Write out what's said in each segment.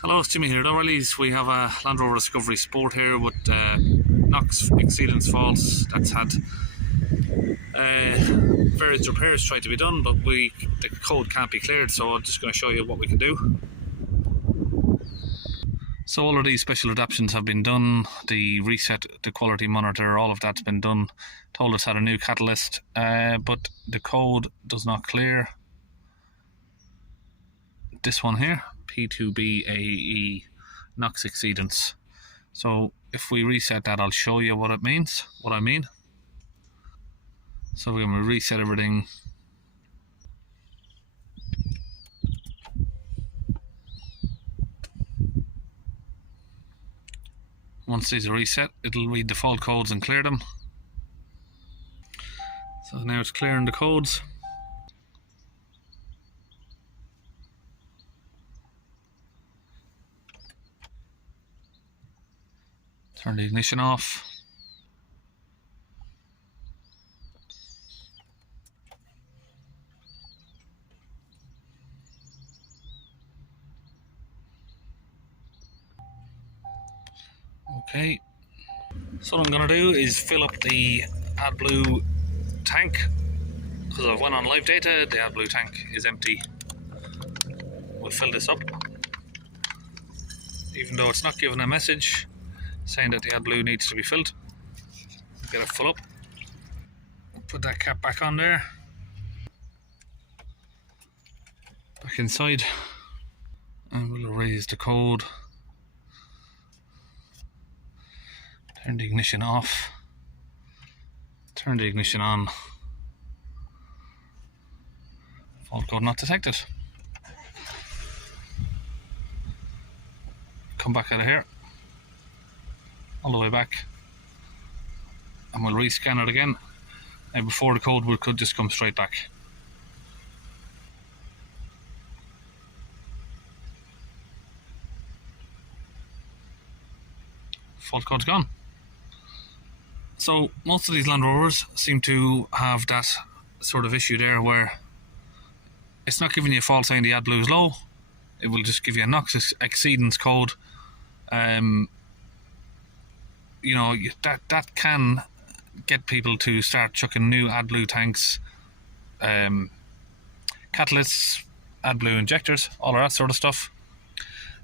Hello, it's Jimmy here. We have a Land Rover Discovery Sport here with NOX Exceedance faults. That's had various repairs tried to be done, but the code can't be cleared, so I'm just going to show you what we can do. So all of these special adaptions have been done. The reset, the quality monitor, all of that's been done. Told us had a new catalyst, but the code does not clear. This one here, P2BAE NOX Exceedance. So if we reset that, I'll show you what it means, what I mean. So we're going to reset everything. Once these are reset, it'll read the fault codes and clear them. So now it's clearing the codes. Turn the ignition off. Okay. So what I'm going to do is fill up the Adblue tank, because I've went on live data, the Adblue tank is empty. We'll fill this up, even though it's not giving a message saying that the Adblue needs to be filled. Get it full up. Put that cap back on there. Back inside. And we'll erase the code. Turn the ignition off. Turn the ignition on. Fault code not detected. Come back out of here. All the way back, and we'll rescan it again, and before the code could just come straight back. Fault code's gone. So most of these Land Rovers seem to have that sort of issue there, where it's not giving you a fault saying the AdBlue is low. It will just give you a NOX Exceedance code. You know, that can get people to start chucking new AdBlue tanks, catalysts, AdBlue injectors, all of that sort of stuff.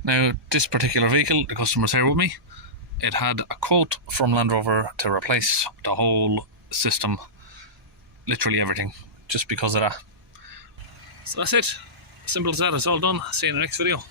Now, this particular vehicle, the customer's here with me, it had a quote from Land Rover to replace the whole system, literally everything, just because of that. So that's it. Simple as that. It's all done. See you in the next video.